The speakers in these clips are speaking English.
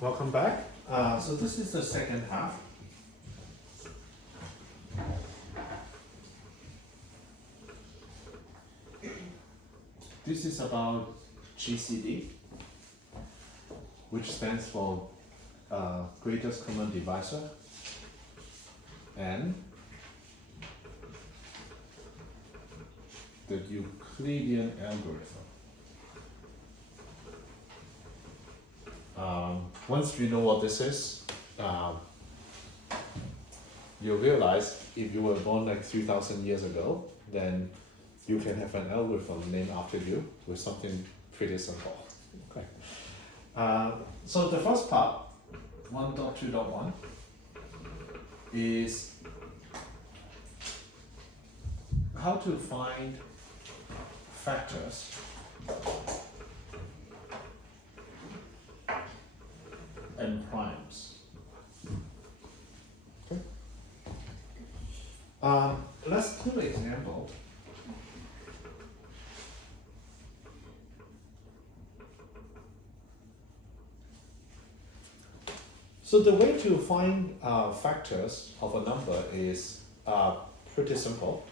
Welcome back. So this is the second half. This is about GCD, which stands for greatest common divisor, and the Euclidean Algorithm. Once you know what this is, you'll realize if you were born like 3,000 years ago, then you can have an algorithm named after you with something pretty simple. Okay. So the first part, 1.2.1, is how to find factors and primes. Okay. Let's do an example. So the way to find factors of a number is pretty simple.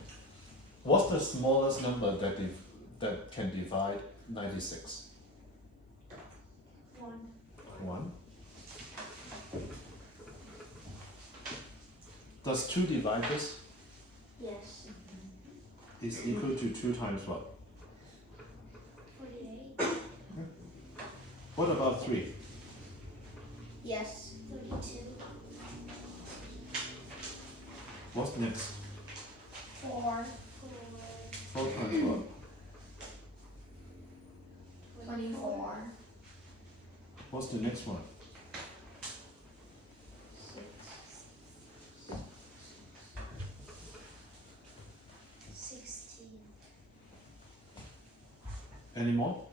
What's the smallest number that can divide 96? 1. 1. Does 2 divide this? Yes. Is equal to 2 times what? 48. What about 3? Yes. 32. What's next? 4. 4 times what? 24. What's the next one? 16. Any more?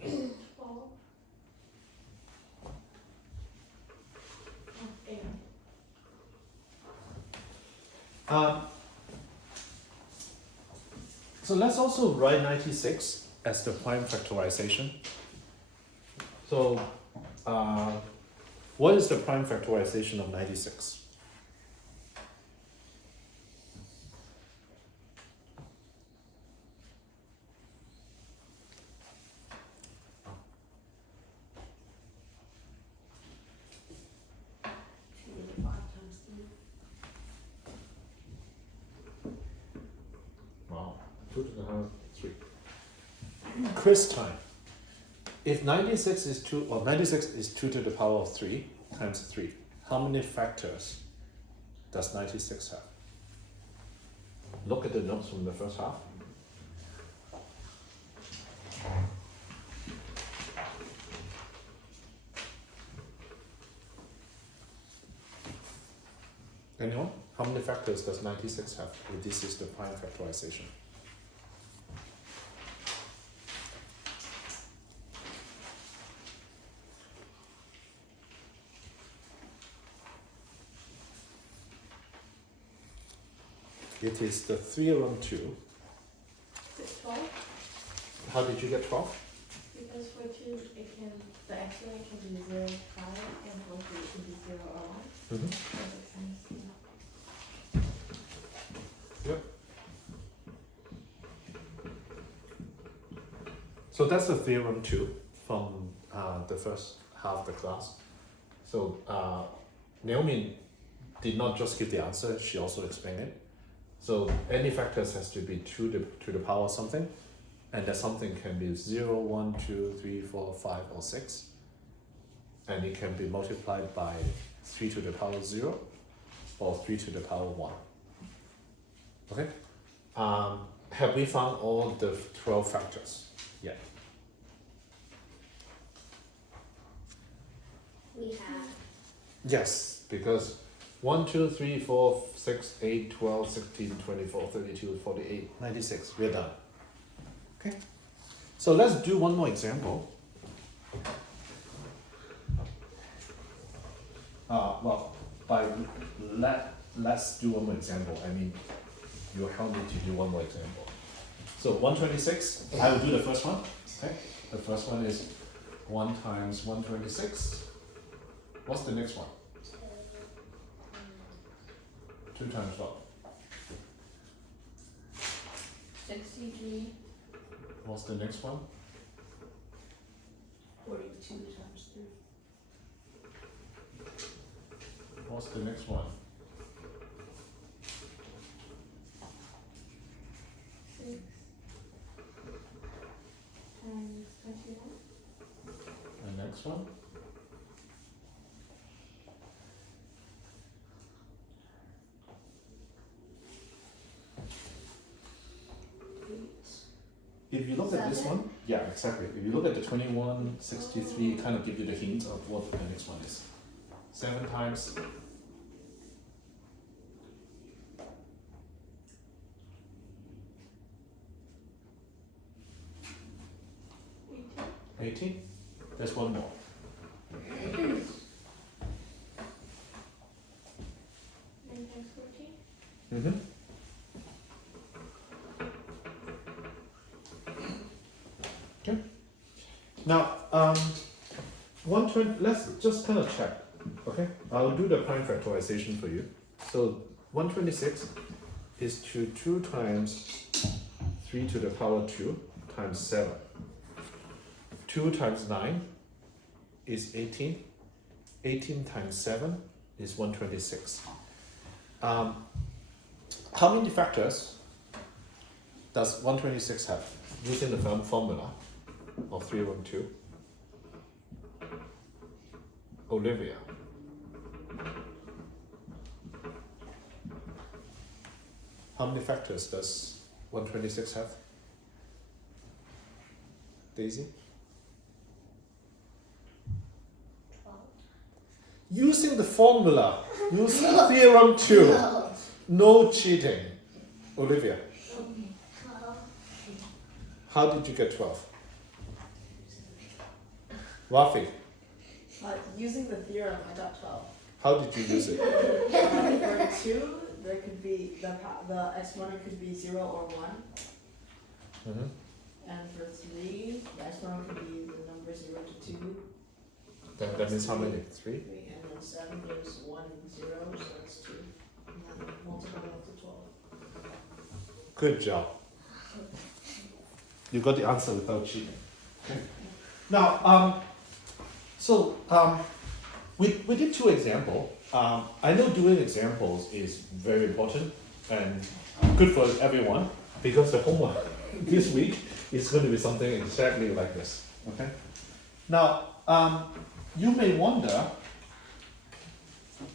12. 8. So let's also write 96 as the prime factorization. So what is the prime factorization of 96? Wow, 2 to the power 3. Quiz time. If 96 is 2, or 96 is 2 to the power of 3 times 3, how many factors does 96 have? Look at the notes from the first half. Anyone? How many factors does 96 have if this is the prime factorization? It is the theorem 2. Is it 12? How did you get 12? Because for 2, the exponent can be 0, 5, and for 3 it can be 0 or 1. Mm-hmm. That makes sense. Yep. So that's the theorem 2 from the first half of the class. So Naomi did not just give the answer, she also explained it. So any factors has to be 2 to the power something, and that something can be 0, 1, 2, 3, 4, 5, or 6. And it can be multiplied by 3 to the power 0 or 3 to the power 1. Okay? Have we found all the 12 factors yet? We have. Yes, because 1, 2, 3, 4, 6, 8, 12, 16, 24, 32, 48, 96. We're done. Okay? So let's do one more example. Let's do one more example. I mean, you help me to do one more example. So 126, I will do the first one. Okay? The first one is 1 times 126. What's the next one? 2 times what? 63. What's the next one? 42 times 3. What's the next one? 6 times 21. The next one? 8. If you look at this 7? one, yeah, exactly. If you look at the 21, 63, it kind of gives you the hint of what the next one is. 7 times 18. There's one more. 9 times 14. Mm-hmm. Okay. Now, 120. Let's just kind of check. Okay, I'll do the prime factorization for you. So 126 is 2 times 3 to the power 2 times 7. 2 times 9 is 18. 18 times 7 is 126. How many factors does 126 have using the formula of 312? Olivia. How many factors does 126 have? Daisy? 12. Using the formula, using theorem 2. No cheating. Olivia, 12. how did you get 12? Rafi, Using the theorem, I got 12. how did you use it? For 2, there could be the exponent could be 0 or 1, Mm-hmm. and for 3, the exponent could be the number 0 to 2. That means how many? 3? 3, and then 7 gives 1 and 0, so that's 2. And then multiply up to 12. Good job. You got the answer without cheating. Okay. Now, we did 2 examples. I know doing examples is very important and good for everyone because the homework this week is going to be something exactly like this. Okay. Now, you may wonder,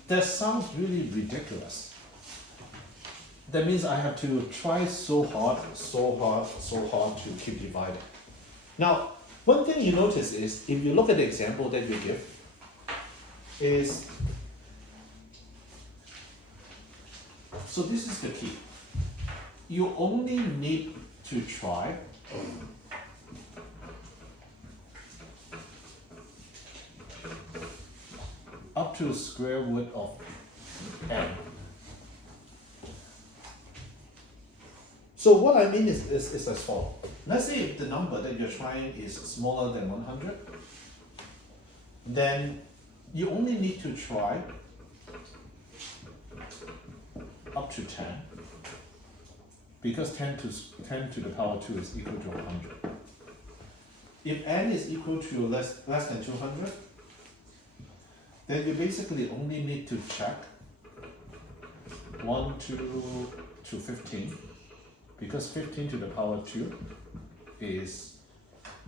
that sounds really ridiculous. That means I have to try so hard to keep dividing. Now, one thing you notice is, if you look at the example that we give, is, so this is the key. You only need to try up to the square root of n. So what I mean is as follows. Let's say if the number that you're trying is smaller than 100, then you only need to try up to 10, because 10 to the power 2 is equal to 100. If n is equal to less than 200, then you basically only need to check 1 to 15, because 15 to the power 2 is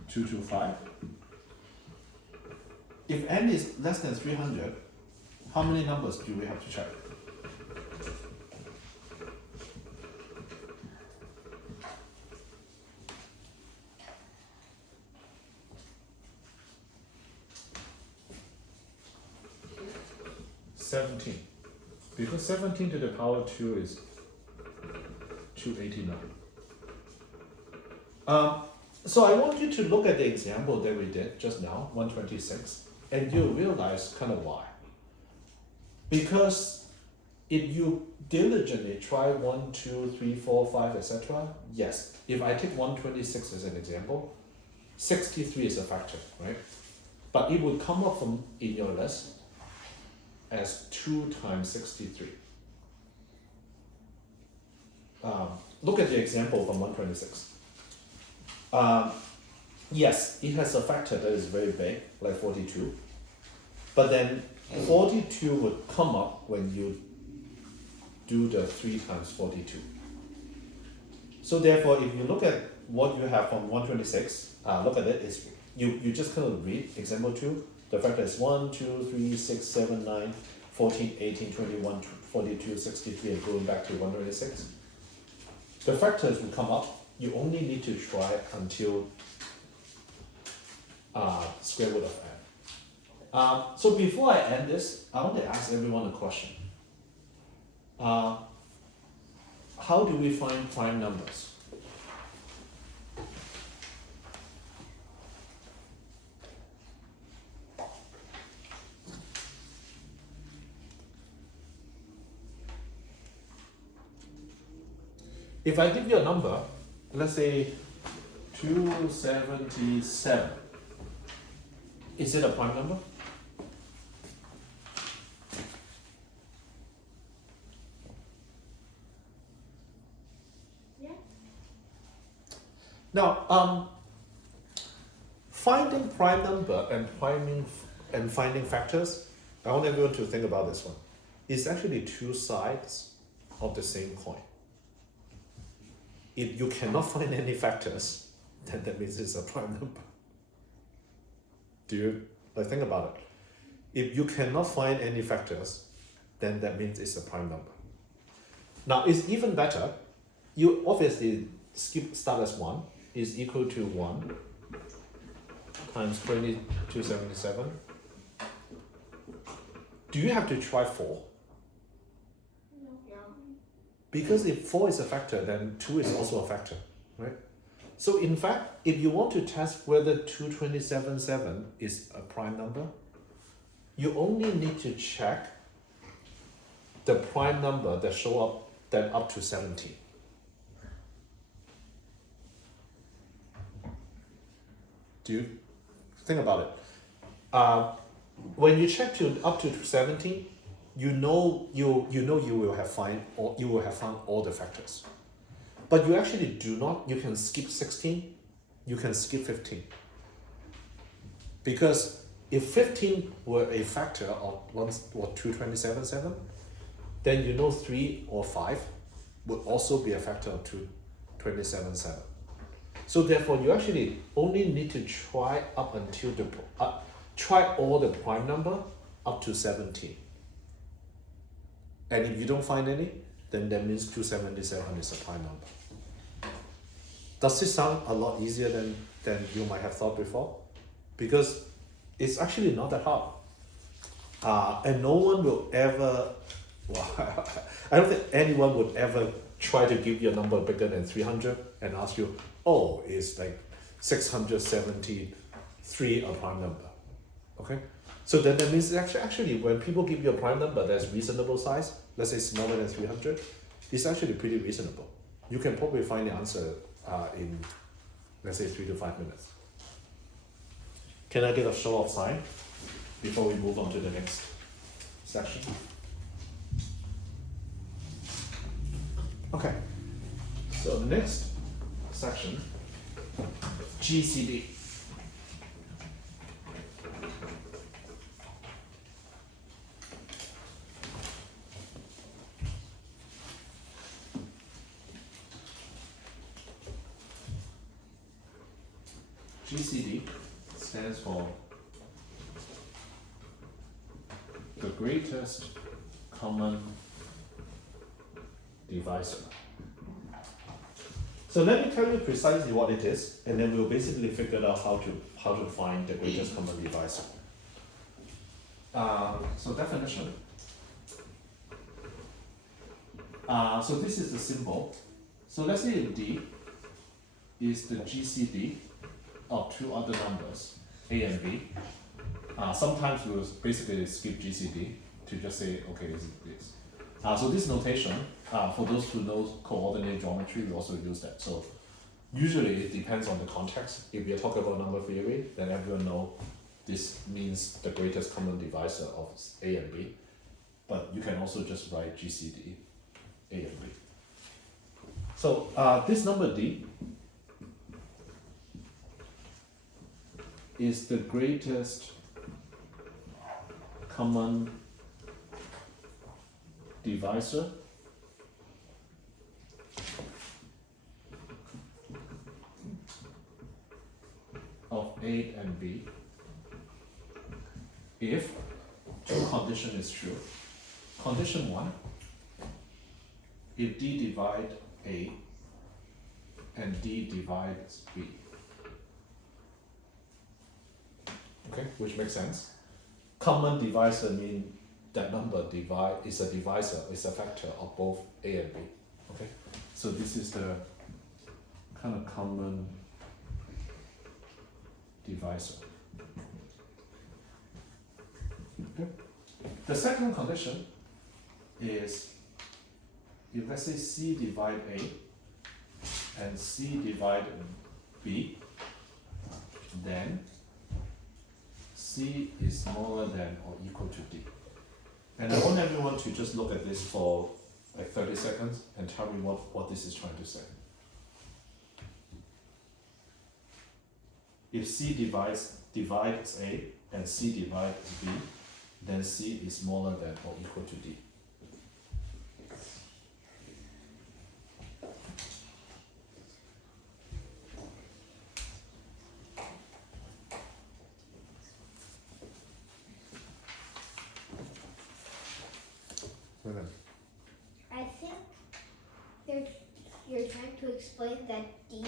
225. If n is less than 300, how many numbers do we have to check? $17. Because 17 to the power 2 is 289. So I want you to look at the example that we did just now, 126, and you'll realize kind of why. Because if you diligently try 1, 2, 3, 4, 5, etc., yes. If I take 126 as an example, 63 is a factor, right? but it would come up from in your list as 2 times 63. Look at the example from 126. Yes, it has a factor that is very big, like 42. But then 42 would come up when you do the 3 times 42. So therefore, if you look at what you have from 126, look at it, is you just kind of read example 2. The factor is 1, 2, 3, 6, 7, 9, 14, 18, 21, 42, 63, and going back to 126. The factors will come up. You only need to try until square root of n. So before I end this, I want to ask everyone a question. How do we find prime numbers? If I give you a number, let's say 277, is it a prime number? Yeah. Now, finding prime number and finding factors, I want everyone to think about this one. It's actually two sides of the same coin. If you cannot find any factors, then that means it's a prime number. Do you think about it? If you cannot find any factors, then that means it's a prime number. Now it's even better. You obviously start as 1 is equal to 1 times 2277. Do you have to try 4? Because if 4 is a factor, then 2 is also a factor, right? So in fact, if you want to test whether 2277 is a prime number, you only need to check the prime number that show up then up to 17. Do you think about it? When you check to up to 17, you will have found all the factors. But you actually do not, you can skip 16, you can skip 15. Because if 15 were a factor of 2277, then 3 or 5 would also be a factor of 2277. So therefore, you actually only need to try up until try all the prime number up to 17. And if you don't find any, then that means 277 is a prime number. Does this sound a lot easier than you might have thought before? Because it's actually not that hard. And no one will ever, I don't think anyone would ever try to give you a number bigger than 300 and ask you, oh, is like 673 a prime number? Okay? So then that means actually when people give you a prime number that's reasonable size, let's say smaller than 300, it's actually pretty reasonable. You can probably find the answer in, let's say, 3 to 5 minutes. Can I get a show of sign before we move on to the next section? Okay, so the next section, GCD. GCD stands for the greatest common divisor. So let me tell you precisely what it is, and then we'll basically figure out how to find the greatest common divisor. So definition. So this is the symbol. So let's say D is the GCD of two other numbers, A and B. Sometimes we'll basically skip GCD to just say, okay, this is this. So this notation, for those who know coordinate geometry, we also use that. So usually it depends on the context. If you're talking about number theory, then everyone knows this means the greatest common divisor of A and B, but you can also just write GCD A and B. So this number D is the greatest common divisor of A and B if two condition is true. Condition 1, if D divide A and D divides B. Okay, which makes sense. Common divisor means that number is a divisor, is a factor of both A and B. Okay, so this is the kind of common divisor. Okay. The second condition is if let's say C divide A and C divide B, then C is smaller than or equal to D. And I want everyone to just look at this for like 30 seconds and tell me what this is trying to say. If C divides A and C divides B, then C is smaller than or equal to D. I think you're trying to explain that D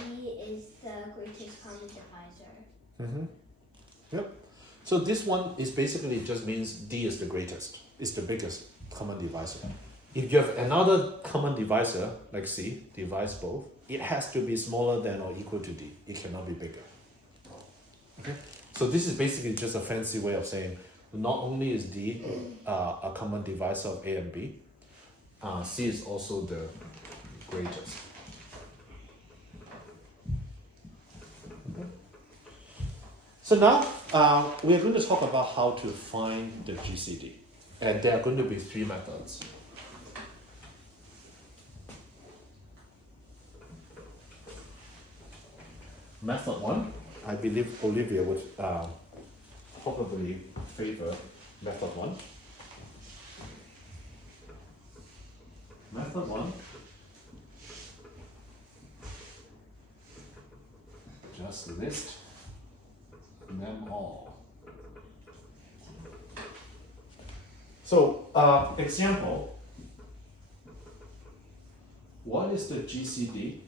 is the greatest common divisor. Mm-hmm. Yep. So this one is basically just means D is the greatest, is the biggest common divisor. If you have another common divisor, like C, divides both, it has to be smaller than or equal to D. It cannot be bigger. Okay. So this is basically just a fancy way of saying not only is D a common divisor of A and B, C is also the greatest. Okay. So now we are going to talk about how to find the GCD, and there are going to be 3 methods. Method 1, I believe Olivia would probably favor method 1. Method 1, just list them all. So, example, what is the GCD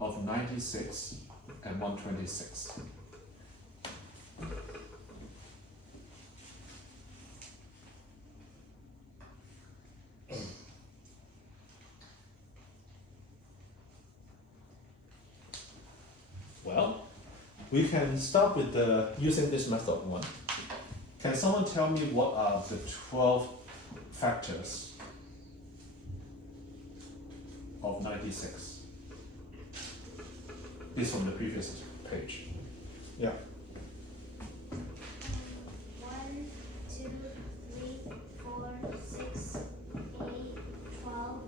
of 96 and 126? Well, we can start with using this method 1. Can someone tell me what are the 12 factors of 96? This from the previous page. Yeah. 1, 2, 3, 4, 6, 8, 12,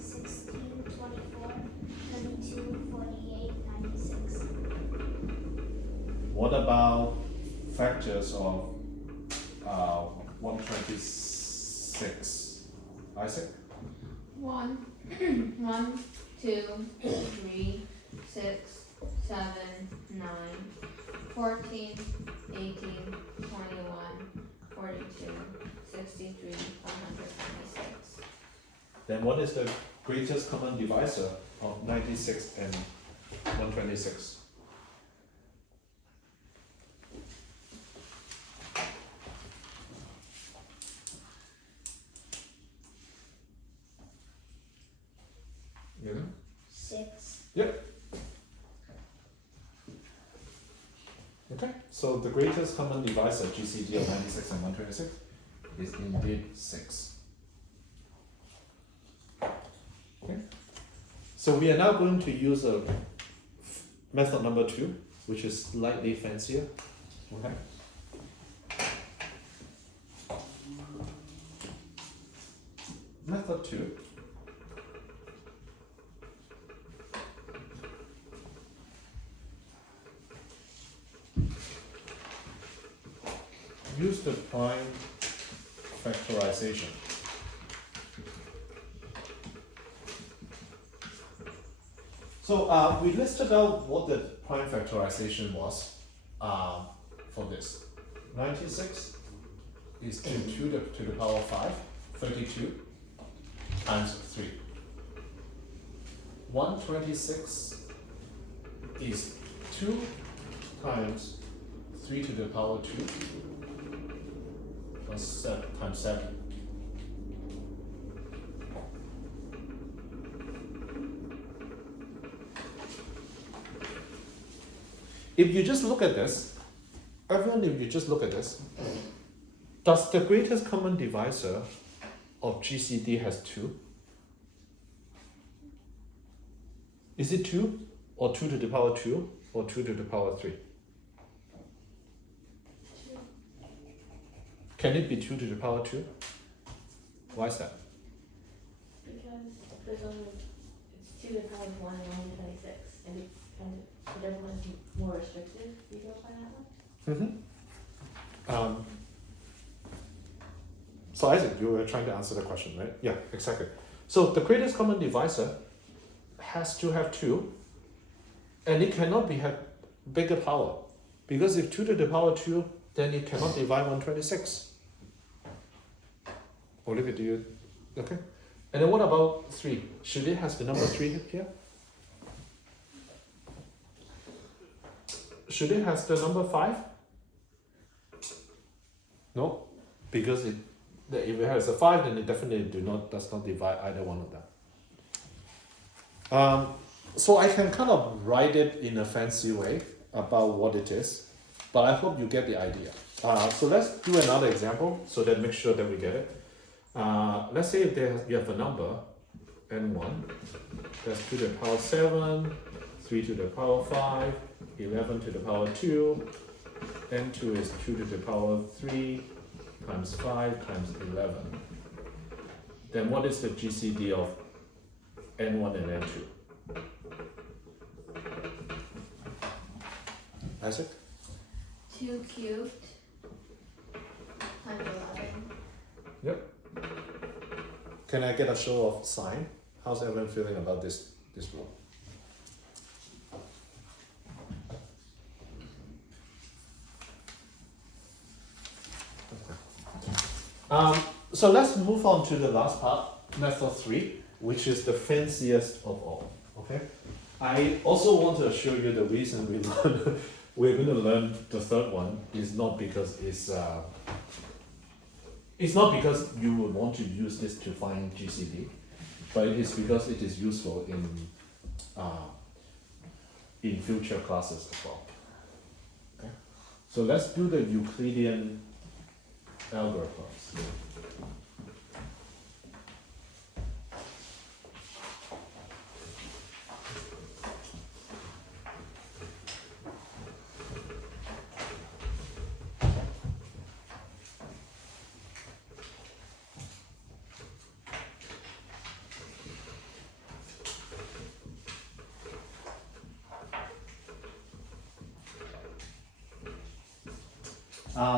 16, 24, 32, 48, 96. What about factors of 126? Isaac? 1, 1, 2, 3, 6, 7, 9, 14, 18, 21, 42, 63, 126. Then what is the greatest common divisor of 96 and 126? Yeah. 6. Yep. Okay, so the greatest common divisor, GCD of 96 and 126, is indeed 6. Okay, so we are now going to use method number 2, which is slightly fancier. Okay, method 2. Use the prime factorization. So we listed out what the prime factorization was for this. 96 is 2 to the power 5, 32 times 3. 126 is 2 times 3 to the power 2 plus 7 times 7. If you just look at this, everyone, if you just look at this, does the greatest common divisor of GCD has 2? Is it 2 or 2 to the power 2 or 2 to the power 3? 2. Can it be 2 to the power 2? Why is that? Because there's only, it's 2 to the power 1 and 126, and it's kind of, the different one is more restrictive. You go by that one? So Isaac, you were trying to answer the question, right? Yeah, exactly. So the greatest common divisor has to have 2, and it cannot have bigger power, because if 2 to the power 2, then it cannot divide 126. Olivia, do you, okay? And then what about 3? Should it have the number 3 here? Should it have the number 5? No, because if it has a 5, then it definitely does not divide either one of them. So I can kind of write it in a fancy way about what it is, but I hope you get the idea. So let's do another example so that make sure that we get it. Let's say if you have a number n1, that's 2 to the power 7, 3 to the power 5, 11 to the power 2, n2 is 2 to the power 3 times 5 times 11. Then what is the GCD of n1 and n2? Isaac? 2 cubed times 11. Yep. Can I get a show of sign? How's everyone feeling about this rule? So let's move on to the last part, method 3, which is the fanciest of all. Okay. I also want to assure you the reason we're going to learn the third one is not because it's not because you would want to use this to find GCD, but it is because it is useful in future classes as well. Okay. So let's do the Euclidean algorithms.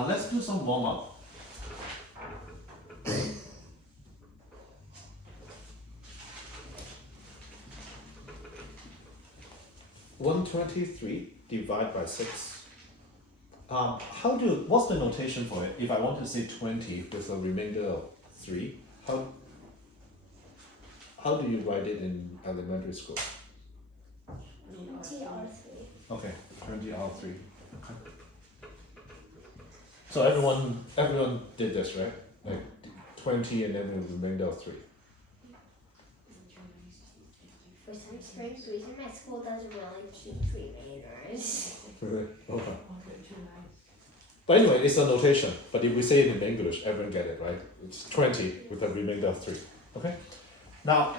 Let's do some warm up. (123) divided by 6. What's the notation for it? If I want to say 20 with a remainder of 3, how do you write it in elementary school? 20R3. Okay, 20R3. Okay. So everyone did this, right? Like 20 and then the remainder of 3. For some strange reason, my school doesn't really keep remainders. Really? Okay. But anyway, it's a notation. But if we say it in English, everyone get it, right? It's 20 with a remainder of 3. Okay? Now,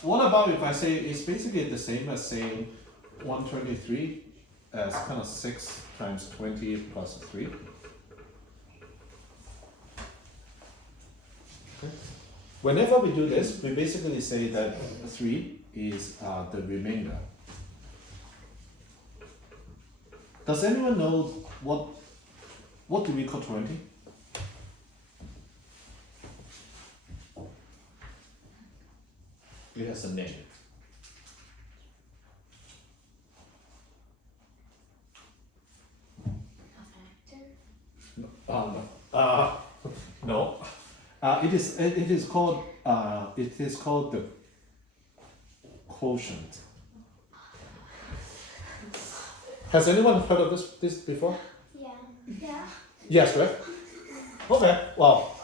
what about if I say it's basically the same as saying 123 as kind of 6 times 20 plus 3? Okay. whenever we do this, we basically say that 3 is the remainder. Does anyone know what do we call 20? It has a name. A factor? No. It is called the quotient. Has anyone heard of this before? Yeah. Yeah. Yes, right? Okay. Well,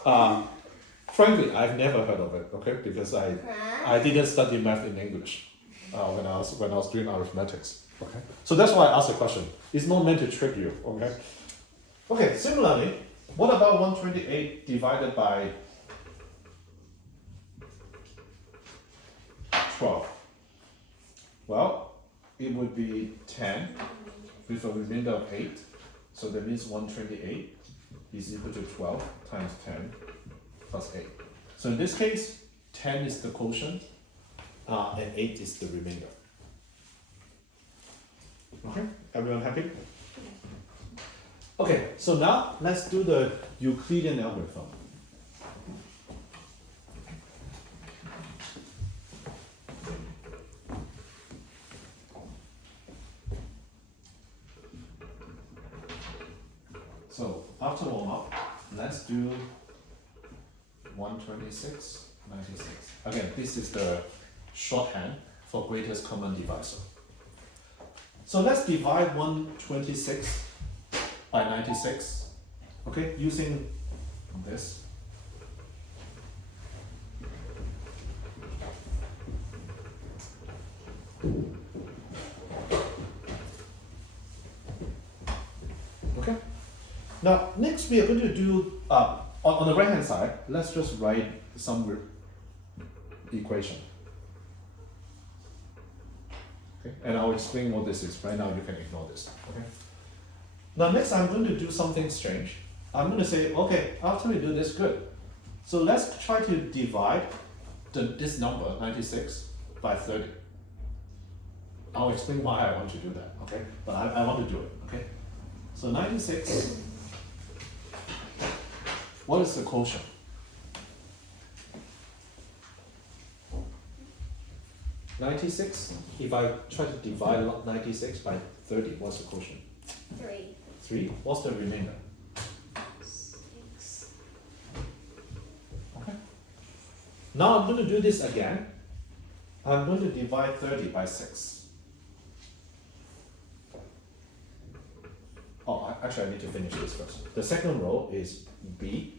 frankly, I've never heard of it. Okay, because I didn't study math in English when I was doing arithmetics. Okay, so that's why I asked the question. It's not meant to trick you. Okay. Okay. Similarly, what about 128 divided by 12? Well, it would be 10 with a remainder of 8. So that means 128 is equal to 12 times 10 plus 8. So in this case, 10 is the quotient and 8 is the remainder. Okay, everyone happy? Okay, so now let's do the Euclidean algorithm. So after warm up, let's do 126, 96. Again, this is the shorthand for greatest common divisor. So let's divide 126 by 96, okay, using this. Okay. Now, next we are going to do, on the right hand side, let's just write some equation. Okay, and I'll explain what this is. Right now you can ignore this. Okay. Now next I'm going to do something strange. I'm going to say, okay, after we do this, good. So let's try to divide this number, 96, by 30. I'll explain why I want to do that, okay? But I want to do it, okay? So 96, what is the quotient? If I try to divide 96 by 30, what's the quotient? 3. 3. What's the remainder? 6. Okay. Now I'm going to do this again. I'm going to divide 30 by 6. Oh, actually I need to finish this first. The second row is B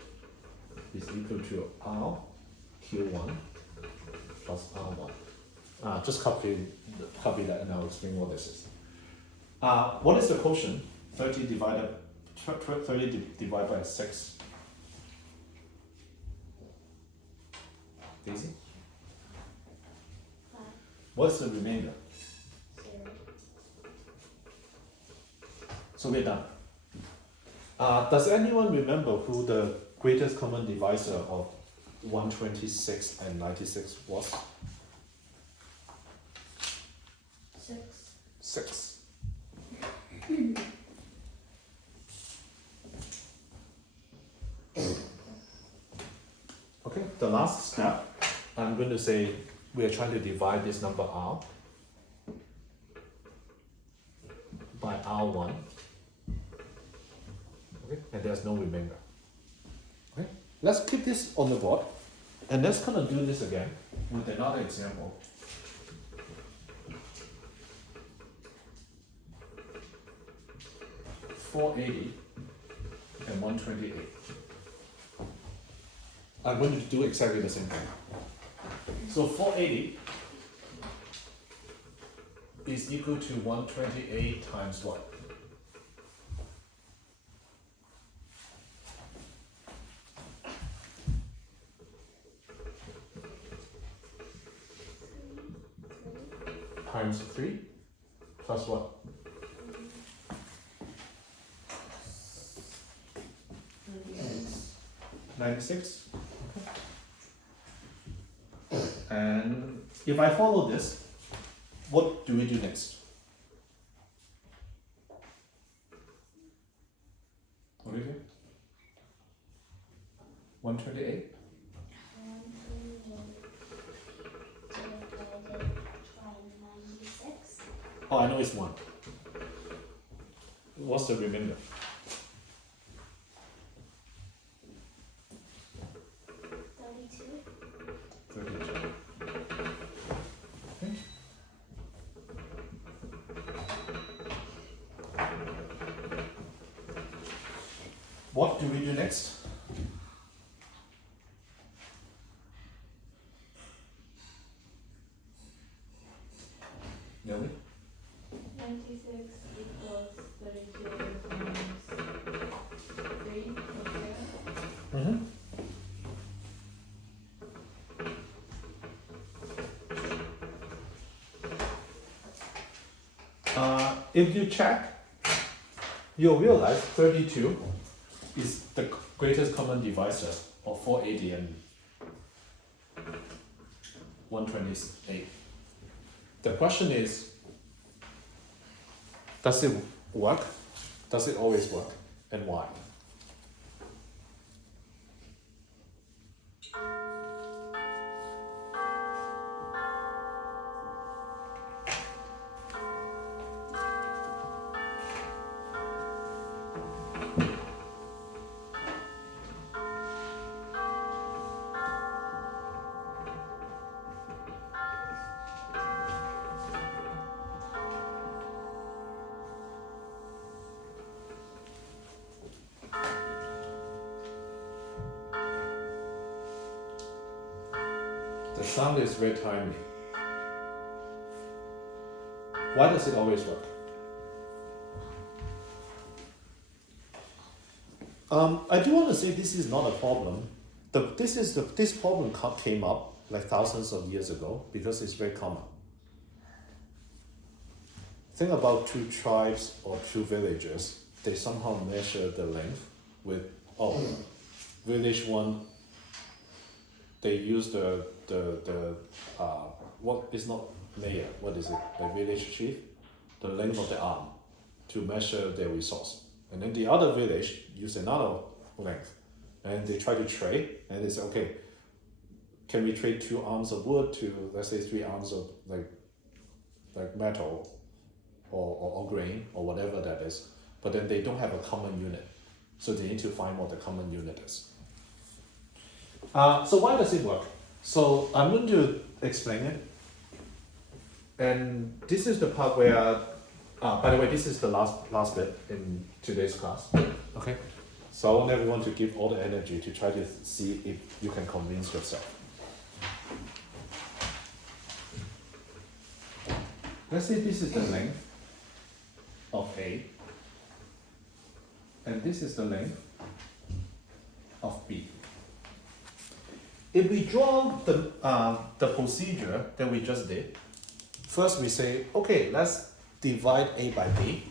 is equal to R Q1 plus R1. Just copy that and I'll explain what this is. What is the quotient? 30 divided by 6. Daisy? 5. What's the remainder? 0. So we're done. Does anyone remember who the greatest common divisor of 126 and 96 was? 6. 6. Okay, the last step, I'm going to say we are trying to divide this number R by R1. Okay, and there's no remainder. Okay, let's keep this on the board and let's kind of do this again with another example. $480 and 128. I'm going to do exactly the same thing. So 480 is equal to 128 times what? Times 3 plus what? 96. Okay. And if I follow this, what do we do next? What do you think? 128? Oh, I know it's 1. What's the remainder? 32. Okay. What do we do next? Nelly? 96 equals 32 times 3 plus 0. Mm-hmm. If you check, you'll realize 32 is the greatest common divisor of 480 and 128. The question is, does it work? Does it always work? And why? The sound is very tiny. Why does it always work? I do want to say this is not a problem. This problem came up like thousands of years ago because it's very common. Think about two tribes or two villages. They somehow measure the length with, village 1, they use what is not mayor, what is it? The village chief, the length of the arm to measure their resource. And then the other village use another length. And they try to trade, and they say, okay, can we trade 2 arms of wood to, let's say, 3 arms of like metal or grain or whatever that is. But then they don't have a common unit. So they need to find what the common unit is. So why does it work? So I'm going to explain it. And this is the part where, by the way, this is the last bit in today's class. Okay. So I want everyone to give all the energy to try to see if you can convince yourself. Let's say this is the length of A, and this is the length of B. If we draw the procedure that we just did, first we say, okay, let's divide A by B.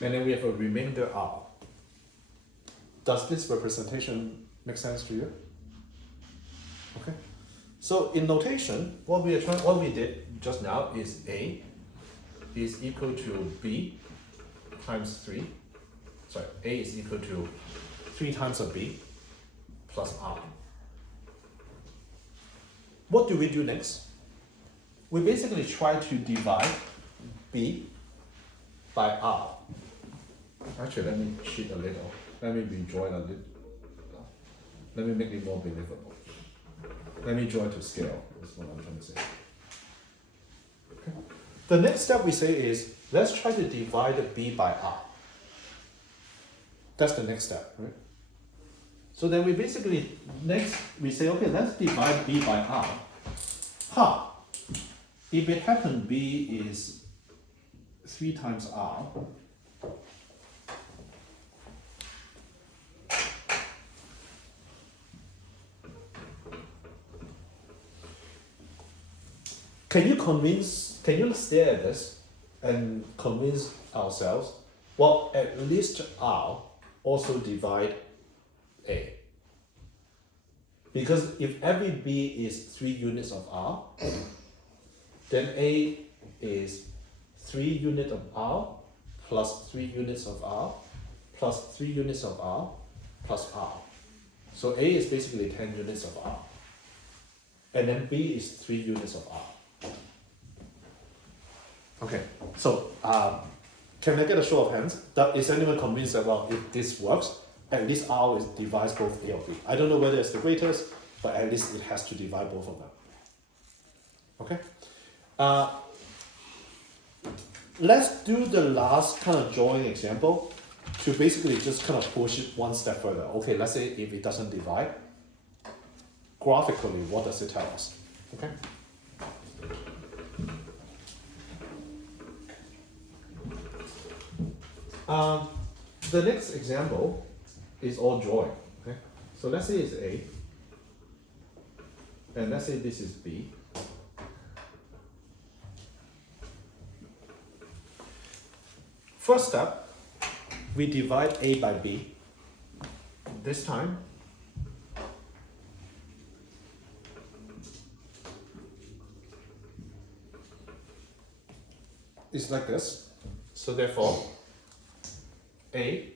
And then we have a remainder R. Does this representation make sense to you? Okay. So in notation, what we did just now is A is equal to B times 3. Sorry, A is equal to 3 times of B plus R. What do we do next? We basically try to divide B by R. Actually, let me cheat a little. Let me redraw it a little. Let me make it more believable. Let me draw it to scale, is what I'm trying to say. Okay. The next step we say is, let's try to divide B by R. That's the next step, right? So then we basically, next we say, okay, let's divide B by R. If it happens B is 3 times R, can you stare at this and convince ourselves Well, at least R also divide A. Because if every B is 3 units of R, then A is 3 units of R plus 3 units of R plus 3 units of R plus R. So A is basically 10 units of R. And then B is 3 units of R. Okay, so can I get a show of hands? Is anyone convinced that, well, if this works, at least R is divides both A or B? I don't know whether it's the greatest, but at least it has to divide both of them. Okay? Let's do the last kind of drawing example to basically just kind of push it one step further. Okay, let's say if it doesn't divide, graphically, what does it tell us? Okay? The next example is all drawing. Okay? So let's say it's A, and let's say this is B. First step, we divide A by B. This time, it's like this. So therefore, A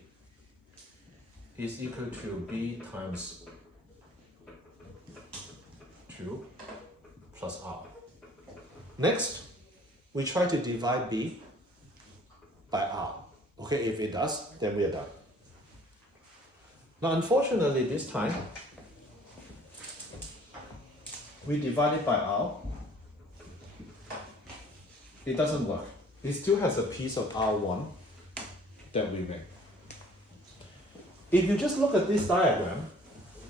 is equal to B times 2 plus R. Next, we try to divide B by R. Okay, if it does, then we are done. Now, unfortunately, this time, we divide it by R. It doesn't work. It still has a piece of R1 that we make. If you just look at this diagram,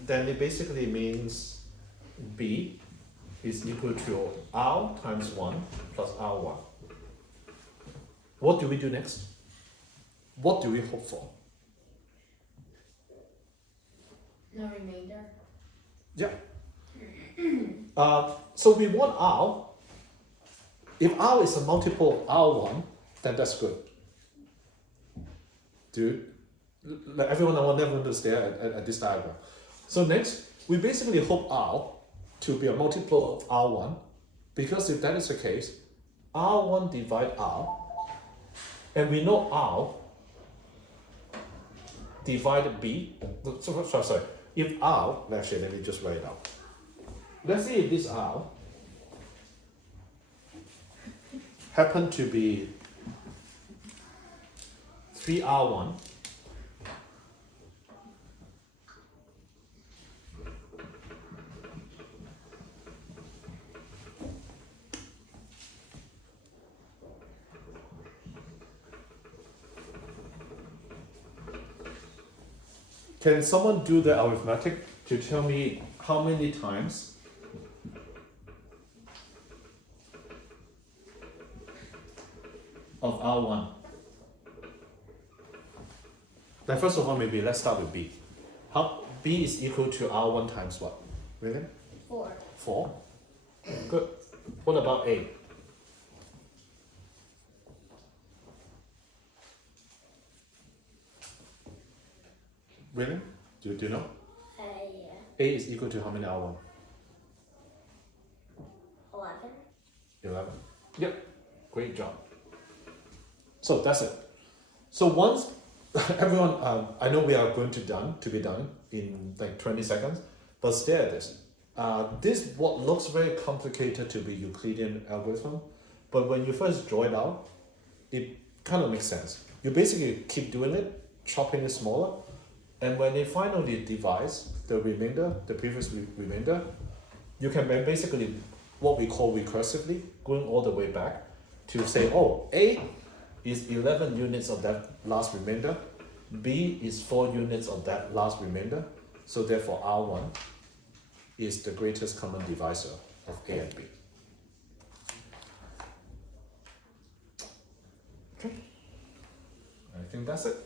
then it basically means B is equal to R times 1 plus R1. What do we do next? What do we hope for? No remainder. Yeah. So we want R. If R is a multiple of R1, then that's good. Dude, like everyone, I will never understand at this diagram. So next, we basically hope R to be a multiple of R1, because if that is the case, R1 divide R, and we know R divide B. Sorry. If R, actually, let me just write it out. Let's say if this R happen to be 3R1, can someone do the arithmetic to tell me how many times of R1? Then first of all, maybe let's start with B. How B is equal to R1 times what? Really? 4. 4. Good. What about A? Really? Do you know? Yeah. A is equal to how many R1? 11. 11. Yep. Great job. So that's it. So once everyone, I know we are going to be done in like 20 seconds, but stare at this. This what looks very complicated to be Euclidean algorithm, but when you first draw it out, it kind of makes sense. You basically keep doing it, chopping it smaller, and when it finally divides the remainder, the previous remainder, you can basically what we call recursively, going all the way back to say, oh, A is 11 units of that last remainder, B is 4 units of that last remainder, so therefore R1 is the greatest common divisor of A and B. Okay, I think that's it.